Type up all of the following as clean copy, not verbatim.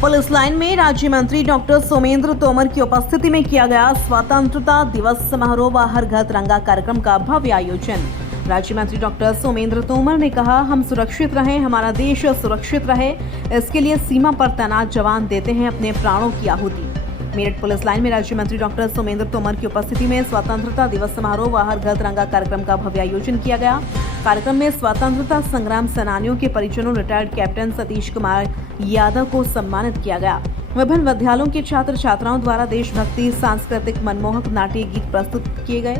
Police line में राज्य मंत्री डॉक्टर सोमेंद्र तोमर की उपस्थिति में किया गया स्वतंत्रता दिवस समारोह व हर घर तिरंगा कार्यक्रम का भव्य आयोजन। राज्य मंत्री डॉक्टर सोमेंद्र तोमर ने कहा, हम सुरक्षित रहें, हमारा देश सुरक्षित रहे, इसके लिए सीमा पर तैनात जवान देते हैं अपने प्राणों की आहुति। मेरठ पुलिस लाइन में राज्य मंत्री डॉक्टर सोमेंद्र तोमर की उपस्थिति में स्वतंत्रता दिवस समारोह व हर घर तिरंगा कार्यक्रम का भव्य आयोजन किया गया। कार्यक्रम में स्वतंत्रता संग्राम सेनानियों के परिजनों रिटायर्ड कैप्टन सतीश कुमार यादव को सम्मानित किया गया। विभिन्न विद्यालयों के छात्र छात्राओं द्वारा देशभक्ति, सांस्कृतिक, मनमोहक नाट्य गीत प्रस्तुत किए गए।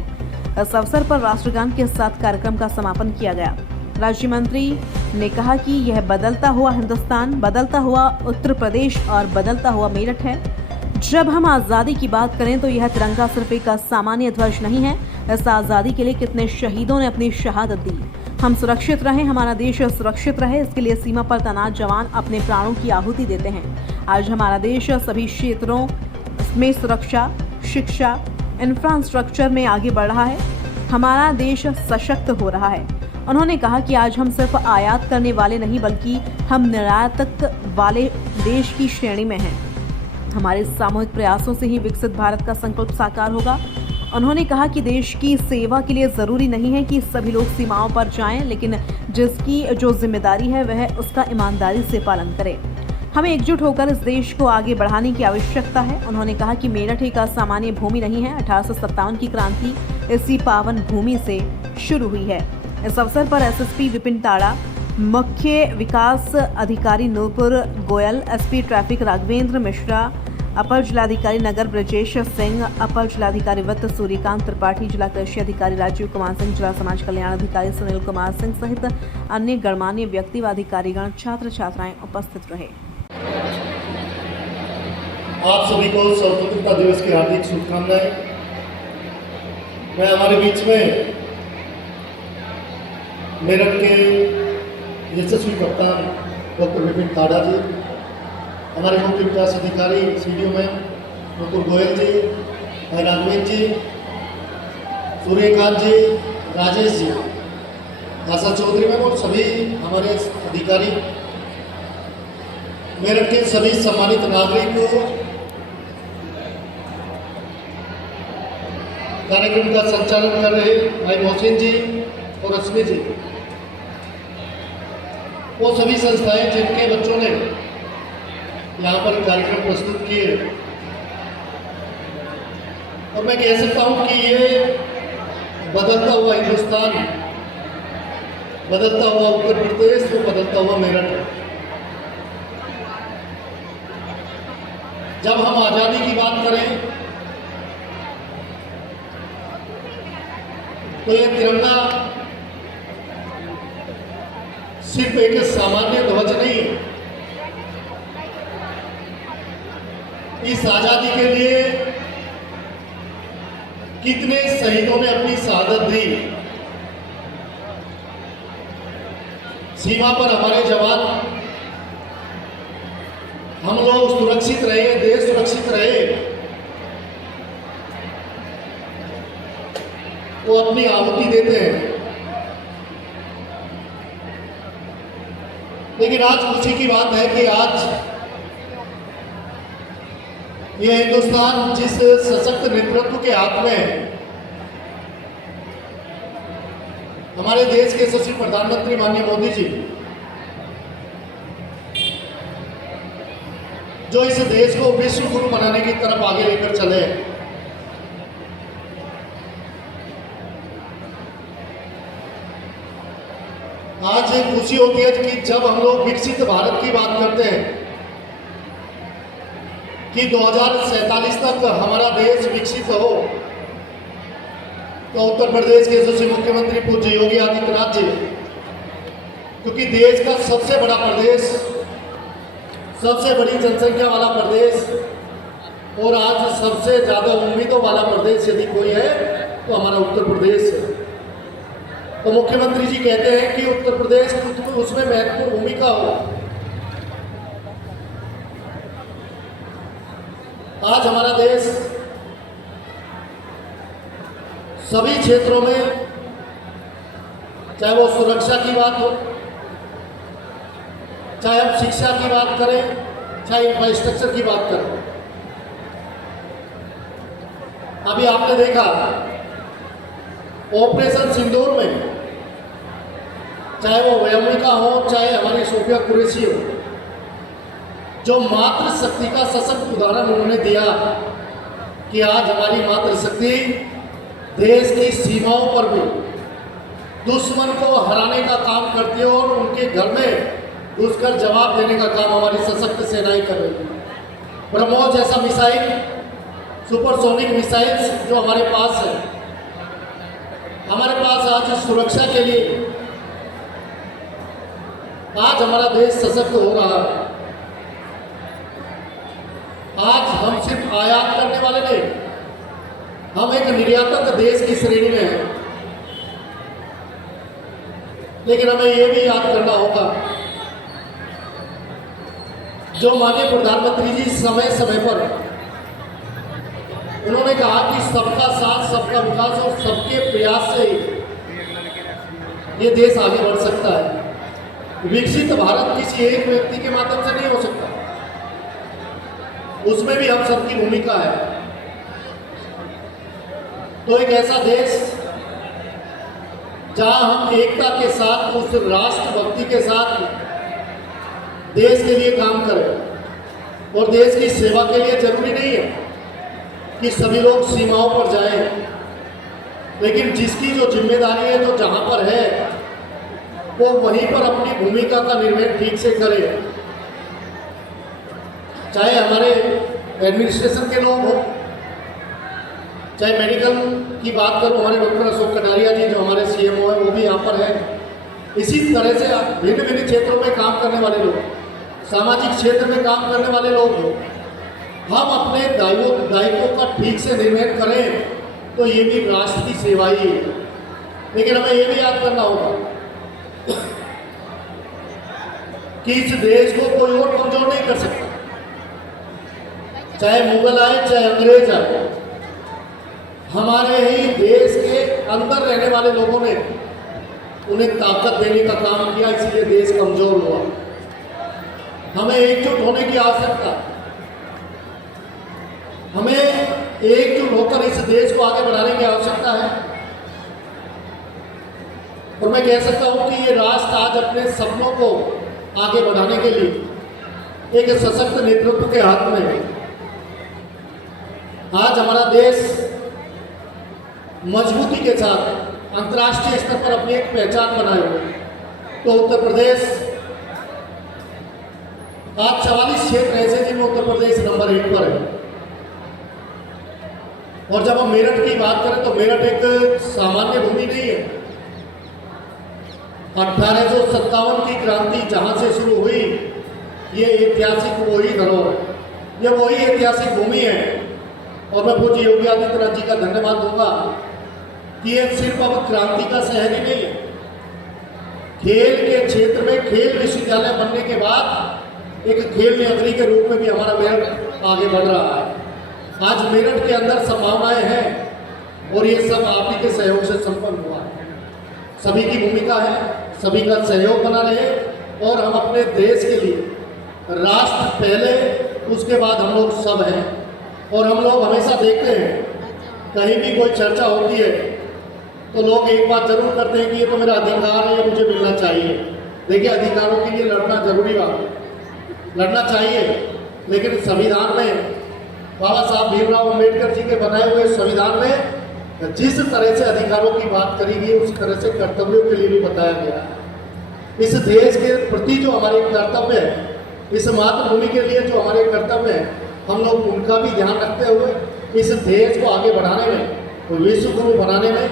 इस अवसर पर राष्ट्रगान के साथ कार्यक्रम का समापन किया गया। राज्य मंत्री ने कहा कि यह बदलता हुआ हिंदुस्तान, बदलता हुआ उत्तर प्रदेश और बदलता हुआ मेरठ है। जब हम आज़ादी की बात करें तो यह तिरंगा सिर्फ एक सामान्य ध्वज नहीं है। इस आज़ादी के लिए कितने शहीदों ने अपनी शहादत दी। हम सुरक्षित रहें, हमारा देश सुरक्षित रहे, इसके लिए सीमा पर तैनात जवान अपने प्राणों की आहुति देते हैं। आज हमारा देश सभी क्षेत्रों में सुरक्षा, शिक्षा, इंफ्रास्ट्रक्चर में आगे बढ़ रहा है। हमारा देश सशक्त हो रहा है। उन्होंने कहा कि आज हम सिर्फ आयात करने वाले नहीं बल्कि हम निर्यात वाले देश की श्रेणी में हैं। हमारे सामूहिक प्रयासों से ही विकसित भारत का संकल्प साकार होगा। उन्होंने कहा कि देश की सेवा के लिए ज़रूरी नहीं है कि सभी लोग सीमाओं पर जाएं, लेकिन जिसकी जो जिम्मेदारी है वह उसका ईमानदारी से पालन करे। हमें एकजुट होकर इस देश को आगे बढ़ाने की आवश्यकता है। उन्होंने कहा कि मेरठ एक असामान्य भूमि नहीं है। 1857 की क्रांति इसी पावन भूमि से शुरू हुई है। इस अवसर पर एसएसपी विपिन ताड़ा, मुख्य विकास अधिकारी नूपुर गोयल, एसपी ट्रैफिक राघवेंद्र मिश्रा, अपर जिलाधिकारी नगर ब्रजेश सिंह, अपर जिलाधिकारी वित्त सूर्यकांत त्रिपाठी, जिला कृषि अधिकारी राजीव कुमार सिंह, जिला समाज कल्याण अधिकारी सुनील कुमार सिंह सहित अन्य गणमान्य व्यक्ति व अधिकारीगण, छात्र छात्राएं उपस्थित रहे। आप सभी को स्वतंत्रता दिवस की हार्दिक शुभकामनाएं। मैं हमारे बीच में मेरठ के यशस्वी कप्तान डॉक्टर विपिन ताड़ा जी, हमारे मुख्य विकास अधिकारी सीडीओ मैम नूपुर गोयल जी, राघवेंद्र जी, सूर्यकांत जी, राजेश जी, आशा चौधरी मैम और सभी हमारे अधिकारी, मेरठ के सभी सम्मानित नागरिकों, कार्यक्रम का संचालन कर रहे भाई मोहसिन जी और रश्मि जी, वो सभी संस्थाएं जिनके बच्चों ने यहाँ पर कार्यक्रम प्रस्तुत किए। और मैं कह सकता हूँ कि ये बदलता हुआ हिंदुस्तान, बदलता हुआ उत्तर प्रदेश, तो बदलता हुआ मेरठ है। जब हम आज़ादी की बात करें तो ये तिरंगा सिर्फ एक सामान्य ध्वज नहीं, इस आजादी के लिए कितने शहीदों ने अपनी शहादत दी। सीमा पर हमारे जवान, हम लोग सुरक्षित रहे, देश सुरक्षित रहे, वो अपनी आहुति देते हैं। लेकिन आज खुशी की बात है कि आज ये हिंदुस्तान जिस सशक्त नेतृत्व के हाथ में है, हमारे देश के यशस्वी प्रधानमंत्री माननीय मोदी जी, जो इस देश को विश्व गुरु बनाने की तरफ आगे लेकर चले। आज खुशी होती है कि जब हम लोग विकसित भारत की बात करते हैं कि 2047 तक हमारा देश विकसित हो, तो उत्तर प्रदेश के यशस्वी मुख्यमंत्री पूज्य योगी आदित्यनाथ जी, क्योंकि देश का सबसे बड़ा प्रदेश, सबसे बड़ी जनसंख्या वाला प्रदेश और आज सबसे ज़्यादा उम्मीदों वाला प्रदेश यदि कोई है तो हमारा उत्तर प्रदेश है। तो मुख्यमंत्री जी कहते हैं कि उत्तर प्रदेश उसमें महत्वपूर्ण भूमिका हो। आज हमारा देश सभी क्षेत्रों में, चाहे वो सुरक्षा की बात हो, चाहे हम शिक्षा की बात करें, चाहे इंफ्रास्ट्रक्चर की बात करें। अभी आपने देखा ऑपरेशन सिंदूर में, चाहे वो व्योमिका हो चाहे हमारी सोफिया कुरैशी हो, जो मातृशक्ति का सशक्त उदाहरण उन्होंने दिया कि आज हमारी मातृशक्ति देश की सीमाओं पर भी दुश्मन को हराने का काम करती है और उनके घर में घुसकर जवाब देने का काम हमारी सशक्त सेनाएं कर रही है। ब्रह्मोस जैसा मिसाइल, सुपरसोनिक मिसाइल्स जो हमारे पास है, हमारे पास आज सुरक्षा के लिए आज हमारा देश सशक्त हो रहा है। आज हम सिर्फ आयात करने वाले नहीं, हम एक निर्यातक देश की श्रेणी में हैं। लेकिन हमें यह भी याद करना होगा, जो माननीय प्रधानमंत्री जी समय समय पर उन्होंने कहा कि सबका साथ सबका विकास और सबके प्रयास से ये देश आगे बढ़ सकता है। विकसित भारत किसी एक व्यक्ति के माध्यम से नहीं हो सकता, उसमें भी हम सबकी भूमिका है। तो एक ऐसा देश जहां हम एकता के साथ, उस राष्ट्रभक्ति के साथ देश के लिए काम करें। और देश की सेवा के लिए जरूरी नहीं है कि सभी लोग सीमाओं पर जाएं, लेकिन जिसकी जो जिम्मेदारी है, जो जहां पर है, वो वहीं पर अपनी भूमिका का निर्वहन ठीक से करे। चाहे हमारे एडमिनिस्ट्रेशन के लोग हों, चाहे मेडिकल की बात करूं, हमारे डॉक्टर अशोक कटारिया जी जो हमारे CMO हैं वो भी यहाँ पर हैं। इसी तरह से भिन्न भिन्न क्षेत्रों में काम करने वाले लोग, सामाजिक क्षेत्र में काम करने वाले लोग हों, हम अपने दायित्वों का ठीक से निर्वहन करें तो ये भी राष्ट्र की सेवा ही है। लेकिन हमें ये भी याद करना होगा कि इस देश को कोई और कमजोर नहीं कर सकता। चाहे मुगल आए चाहे अंग्रेज आए, हमारे ही देश के अंदर रहने वाले लोगों ने उन्हें ताकत देने का काम किया, इसलिए देश कमजोर हुआ। हमें एकजुट होने की आवश्यकता, हमें एकजुट होकर इस देश को आगे बढ़ाने की आवश्यकता है। और मैं कह सकता हूं कि ये राष्ट्र आज अपने सपनों को आगे बढ़ाने के लिए एक सशक्त नेतृत्व के हाथ में है। आज हमारा देश मजबूती के साथ अंतर्राष्ट्रीय स्तर पर अपनी एक पहचान बनाए हुए, तो उत्तर प्रदेश आज 44 क्षेत्र ऐसे जिनमें उत्तर प्रदेश नंबर 1 पर है। और जब हम मेरठ की बात करें तो मेरठ एक सामान्य भूमि नहीं है। 1857 की क्रांति जहां से शुरू हुई, ये ऐतिहासिक वही धरोहर है, ये वही ऐतिहासिक भूमि है। और मैं पूज्य योगी आदित्यनाथ जी का धन्यवाद दूंगा कि ये सिर्फ अब क्रांति का शहर ही नहीं है, खेल के क्षेत्र में खेल विश्वविद्यालय बनने के बाद एक खेल नगरी के रूप में भी हमारा मेरठ आगे बढ़ रहा है। आज मेरठ के अंदर संभावनाएं हैं और ये सब आप ही के सहयोग से संपन्न हुआ है। सभी की भूमिका है, सभी का सहयोग बना रहे और हम अपने देश के लिए राष्ट्र पहले, उसके बाद हम लोग सब हैं। और हम लोग हमेशा देखते हैं, कहीं भी कोई चर्चा होती है तो लोग एक बात जरूर करते हैं कि ये तो मेरा अधिकार है, ये मुझे मिलना चाहिए। देखिए, अधिकारों के लिए लड़ना जरूरी बात है, लड़ना चाहिए, लेकिन संविधान में बाबा साहब भीमराव अम्बेडकर जी के बनाए हुए संविधान में जिस तरह से अधिकारों की बात करी गई, उस तरह से कर्तव्यों के लिए भी बताया गया है। इस देश के प्रति जो हमारे कर्तव्य है, इस मातृभूमि के लिए जो हमारे कर्तव्य है, हम लोग उनका भी ध्यान रखते हुए इस देश को आगे बढ़ाने में, विश्व गुरु बनाने में,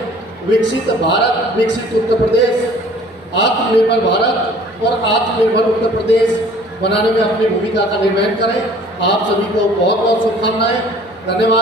विकसित भारत, विकसित उत्तर प्रदेश, आत्मनिर्भर भारत और आत्मनिर्भर उत्तर प्रदेश बनाने में अपनी भूमिका का निर्वहन करें। आप सभी को बहुत बहुत शुभकामनाएं। धन्यवाद।